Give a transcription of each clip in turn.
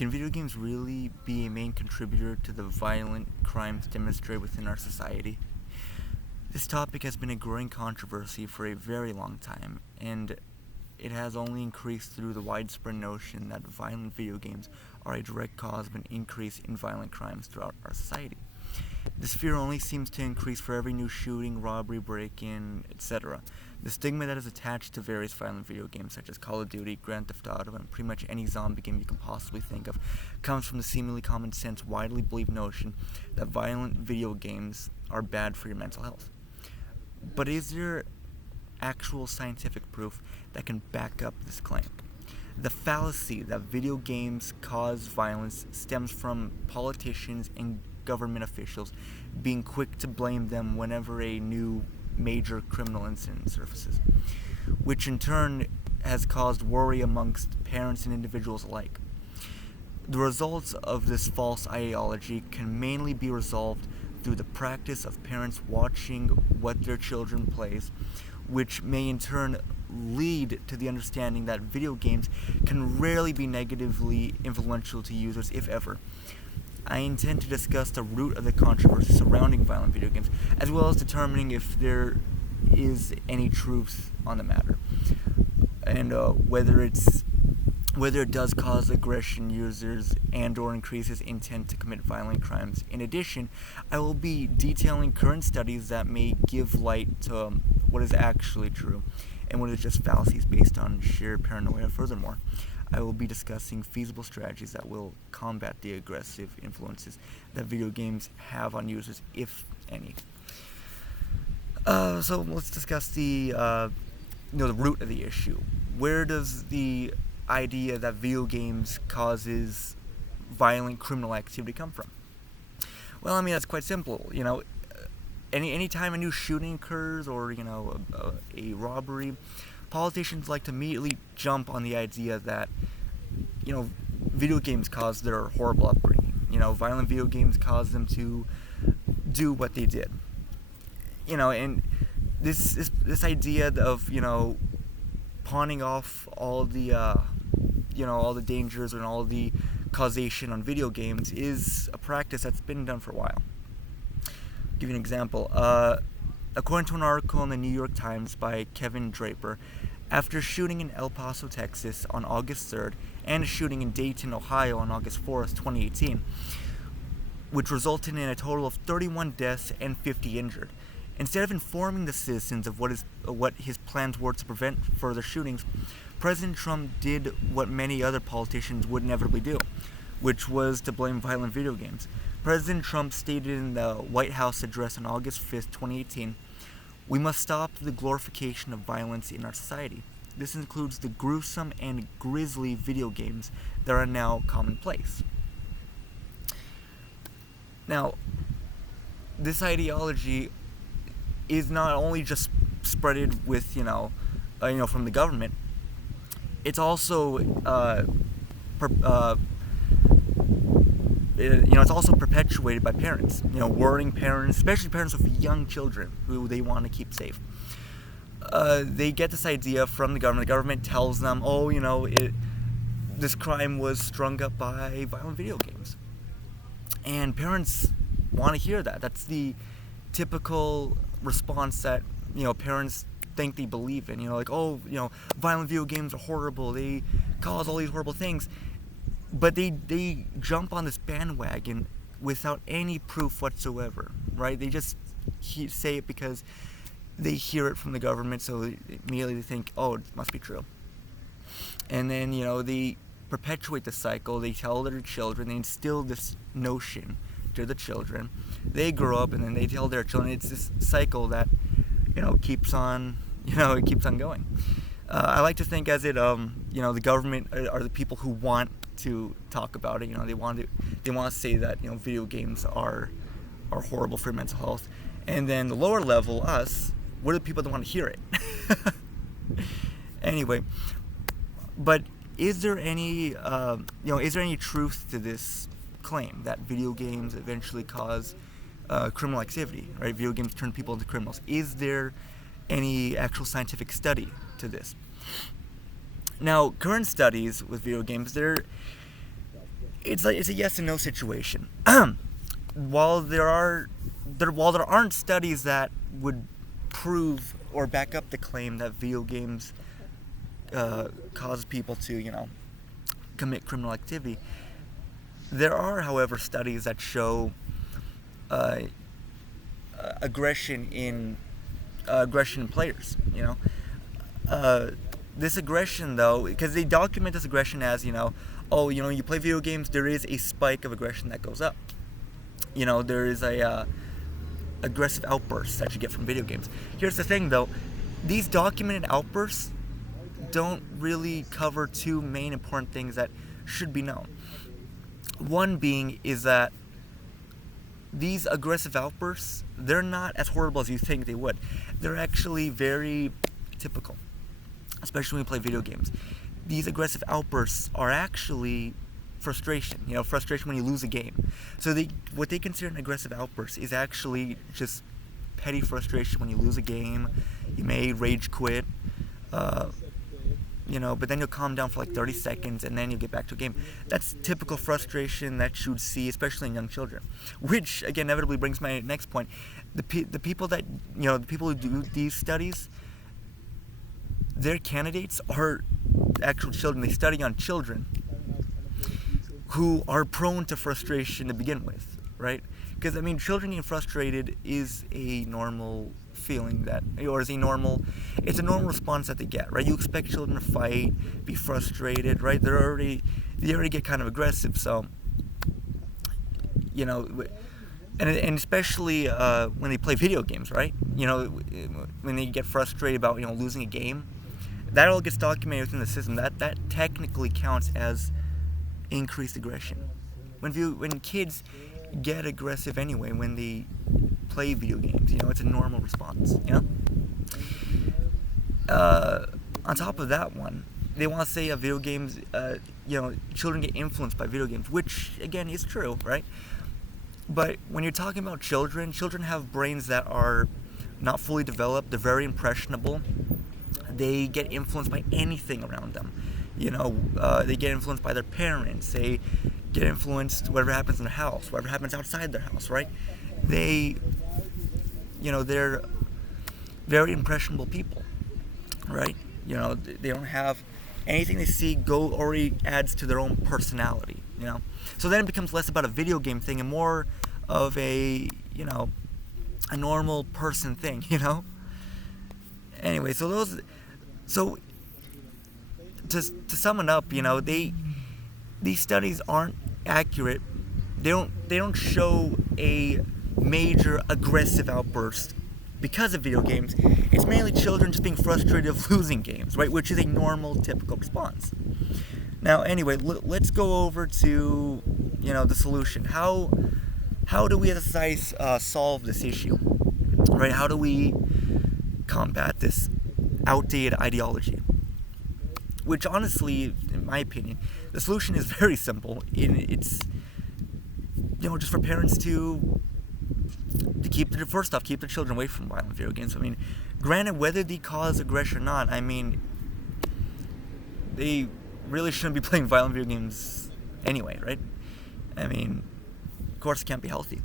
Can video games really be a main contributor to the violent crimes demonstrated within our society? This topic has been a growing controversy for a very long time, and it has only increased through the widespread notion that violent video games are a direct cause of an increase in violent crimes throughout our society. This fear only seems to increase for every new shooting, robbery, break-in, etc. The stigma that is attached to various violent video games such as Call of Duty, Grand Theft Auto, and pretty much any zombie game you can possibly think of comes from the seemingly common sense, widely believed notion that violent video games are bad for your mental health. But is there actual scientific proof that can back up this claim? The fallacy that video games cause violence stems from politicians and government officials being quick to blame them whenever a new major criminal incident surfaces, which in turn has caused worry amongst parents and individuals alike. The results of this false ideology can mainly be resolved through the practice of parents watching what their children plays, which may in turn lead to the understanding that video games can rarely be negatively influential to users, if ever. I intend to discuss the root of the controversy surrounding violent video games, as well as determining if there is any truth on the matter, and whether it does cause aggression users and/or increases intent to commit violent crimes. In addition, I will be detailing current studies that may give light to what is actually true and what is just fallacies based on sheer paranoia. Furthermore, I will be discussing feasible strategies that will combat the aggressive influences that video games have on users, if any. So let's discuss the root of the issue. Where does the idea that video games causes violent criminal activity come from? Well, I mean, that's quite simple. Any time a new shooting occurs or a robbery, politicians like to immediately jump on the idea that video games caused their horrible upbringing. Violent video games caused them to do what they did. And this idea of pawning off all the all the dangers and all the causation on video games is a practice that's been done for a while. I'll give you an example. According to an article in the New York Times by Kevin Draper, after shooting in El Paso, Texas on August 3rd and a shooting in Dayton, Ohio on August 4th, 2018, which resulted in a total of 31 deaths and 50 injured, instead of informing the citizens of what his plans were to prevent further shootings, President Trump did what many other politicians would inevitably do, which was to blame violent video games. President Trump stated in the White House address on August 5th, 2018, "We must stop the glorification of violence in our society. This includes the gruesome and grisly video games that are now commonplace." Now, this ideology is not only just spreaded with, from the government. It's also, it's also perpetuated by parents. Worrying parents, especially parents with young children who they want to keep safe. They get this idea from the government. The government tells them, this crime was strung up by violent video games, and parents want to hear that. That's the typical response that parents think they believe in. Violent video games are horrible. They cause all these horrible things. But they jump on this bandwagon without any proof whatsoever, right? They just say it because they hear it from the government, so immediately they think, it must be true. And then, they perpetuate the cycle. They tell their children, they instill this notion to the children. They grow up, and then they tell their children. It's this cycle that, keeps on, it keeps on going. I like to think as it, the government are the people who want to talk about it. They want to say that video games are horrible for mental health, and then the lower level, us, we're the people that want to hear it. Anyway, but is there any truth to this claim that video games eventually cause criminal activity? Right, video games turn people into criminals. Is there any actual scientific study to this? Now, current studies with video games, it's a yes and no situation. While there aren't studies that would prove or back up the claim that video games cause people to, commit criminal activity, there are, however, studies that show aggression in players. This aggression, though, because they document this aggression as, you play video games, there is a spike of aggression that goes up. There is a aggressive outbursts that you get from video games. Here's the thing, though. These documented outbursts don't really cover two main important things that should be known. One being is that these aggressive outbursts, they're not as horrible as you think they would. They're actually very typical, especially when you play video games. These aggressive outbursts are actually frustration, frustration when you lose a game. So what they consider an aggressive outburst is actually just petty frustration when you lose a game. You may rage quit, but then you'll calm down for like 30 seconds and then you'll get back to a game. That's typical frustration that you would see, especially in young children. Which, again, inevitably brings my next point. The people that, the people who do these studies, their candidates are actual children. They study on children who are prone to frustration to begin with, right? Because, children getting frustrated is a normal feeling it's a normal response that they get, right? You expect children to fight, be frustrated, right? They already get kind of aggressive, so, and especially when they play video games, right? When they get frustrated about, losing a game, that all gets documented within the system. That technically counts as increased aggression. When kids get aggressive anyway when they play video games, it's a normal response, on top of that one, they want to say video games, children get influenced by video games, which, again, is true, right? But when you're talking about children have brains that are not fully developed. They're very impressionable. They get influenced by anything around them. They get influenced by their parents. They get influenced whatever happens in their house, whatever happens outside their house, right? They're very impressionable people, right? They don't have anything they see already adds to their own personality, So then it becomes less about a video game thing and more of a normal person thing, Anyway, so to sum it up, these studies aren't accurate. They don't show a major aggressive outburst because of video games. It's mainly children just being frustrated of losing games, right? Which is a normal, typical response. Now, anyway, let's go over to the solution. How do we as a society solve this issue, right? How do we combat this outdated ideology? Which, honestly, in my opinion, the solution is very simple. It's just for parents to keep the children away from violent video games. Granted, whether they cause aggression or not, they really shouldn't be playing violent video games anyway, right? Of course, it can't be healthy.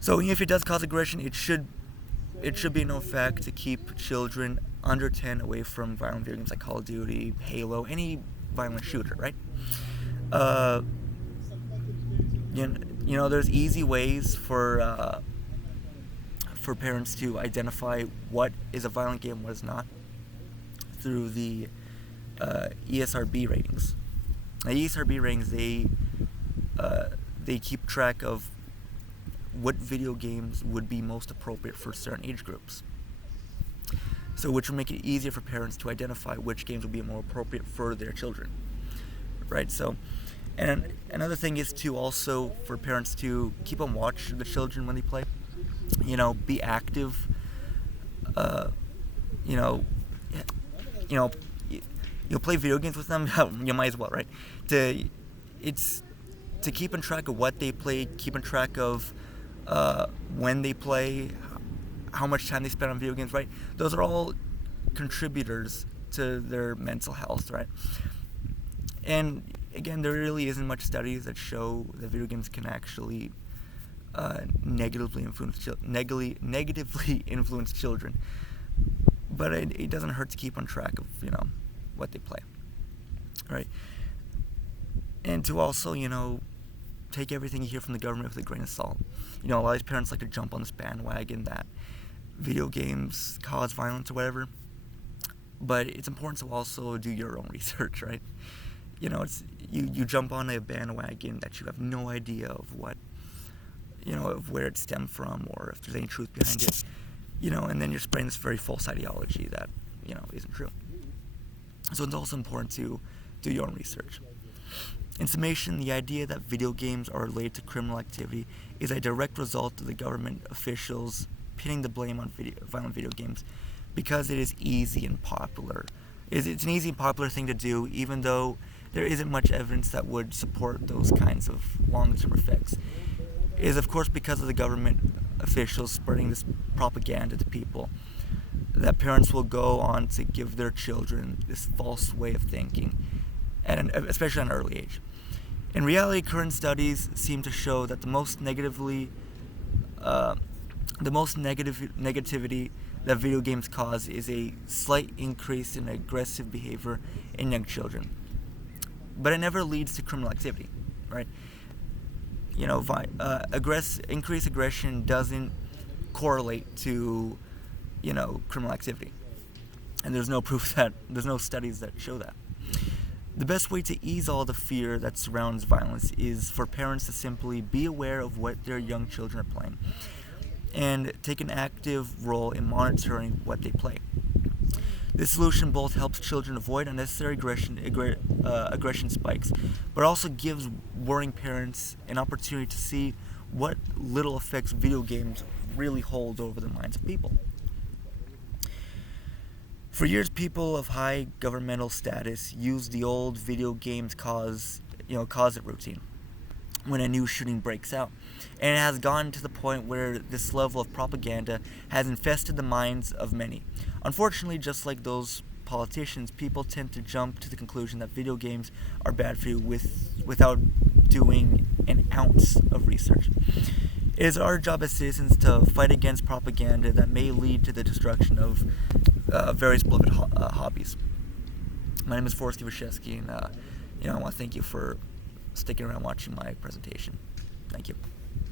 So if it does cause aggression, it should be no fact to keep children under 10 away from violent video games like Call of Duty, Halo, any violent shooter, right? There's easy ways for parents to identify what is a violent game, what is not, through the ESRB ratings. Now, ESRB ratings, they keep track of what video games would be most appropriate for certain age groups. So, which will make it easier for parents to identify which games would be more appropriate for their children, right? So, and another thing is to also for parents to keep on watch the children when they play. Be active. Play video games with them. You might as well, right? To keep in track of what they play, keep in track of when they play, how much time they spend on video games, right? Those are all contributors to their mental health, right? And again, there really isn't much studies that show that video games can actually negatively influence children. But it doesn't hurt to keep on track of what they play, right? And to also take everything you hear from the government with a grain of salt. A lot of these parents like to jump on this bandwagon that video games cause violence or whatever. But it's important to also do your own research, right? You jump on a bandwagon that you have no idea of what, of where it stemmed from or if there's any truth behind it, and then you're spreading this very false ideology that, isn't true. So it's also important to do your own research. In summation, the idea that video games are related to criminal activity is a direct result of the government officials pinning the blame on violent video games because it is easy and popular. It's an easy and popular thing to do, even though there isn't much evidence that would support those kinds of long-term effects. It is, of course, because of the government officials spreading this propaganda to people that parents will go on to give their children this false way of thinking, especially at an early age. In reality, current studies seem to show that the most negativity that video games cause is a slight increase in aggressive behavior in young children. But it never leads to criminal activity, right? Increased aggression doesn't correlate to, criminal activity. And there's no studies that show that. The best way to ease all the fear that surrounds violence is for parents to simply be aware of what their young children are playing and take an active role in monitoring what they play. This solution both helps children avoid unnecessary aggression spikes, but also gives worrying parents an opportunity to see what little effects video games really hold over the minds of people. For years, people of high governmental status used the old video games cause it routine when a new shooting breaks out. And it has gotten to the point where this level of propaganda has infested the minds of many. Unfortunately, just like those politicians, people tend to jump to the conclusion that video games are bad for you without doing an ounce of research. It is our job as citizens to fight against propaganda that may lead to the destruction of various beloved hobbies. My name is Forrest Kivashevsky, and I want to thank you for sticking around watching my presentation. Thank you.